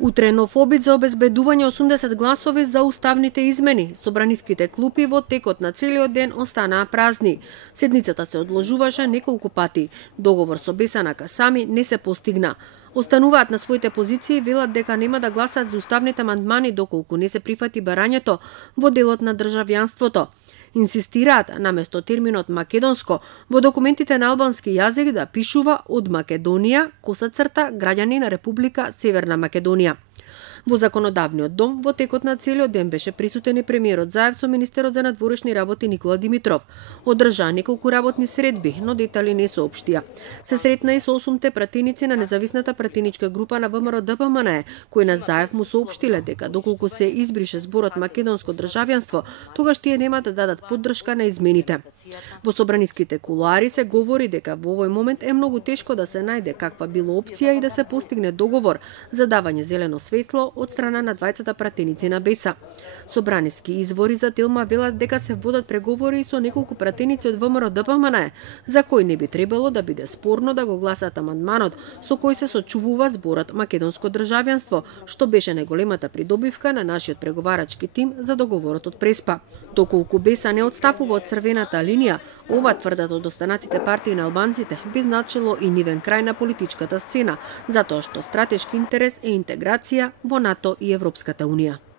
Утре нов обид за обезбедување 80 гласови за уставните измени. Собраниските клупи во текот на целиот ден останаа празни. Седницата се одложуваше неколку пати. Договор со Бесана Касами не се постигна. Остануваат на своите позиции и велат дека нема да гласат за уставните амандмани доколку не се прифати барањето во делот на државјанството. Инсистираат наместо терминот македонско во документите на албански јазик да пишува од Македонија _, граѓани на Република Северна Македонија. Во законодавниот дом во текот на целиот ден беше присутен и премиерот заедно со министерот за надворешни работи Никола Димитров. Одржаа неколку работни средби, но детали не соопштија. Се сретна и со 8 пратеници на независната пратеничка група на ВМРО-ДПМНЕ, кои на Заев му соопштиле дека доколку се избрише зборот македонско државјанство, тогаш тие нема да дадат поддршка на измените. Во собраниските кулуари се говори дека во овој момент е многу тешко да се најде каква било опција и да се постигне договор за давање зелено светло од страна на двајцата пратеници на Беса. Собраниски извори за Телма велат дека се водат преговори со неколку пратеници од ВМРО-ДПМНЕ, за кои не би требало да биде спорно да го гласат амандманот со кој се сочувува зборот македонско државјанство, што беше најголемата придобивка на нашиот преговарачки тим за договорот од Преспа. Доколку Беса не отстапува од црвената линија, ова тврдат од останатите партии на албанците би значило и нивен крај на политичката сцена, затоа што стратешки интерес е интеграција во НАТО и Европската Унија.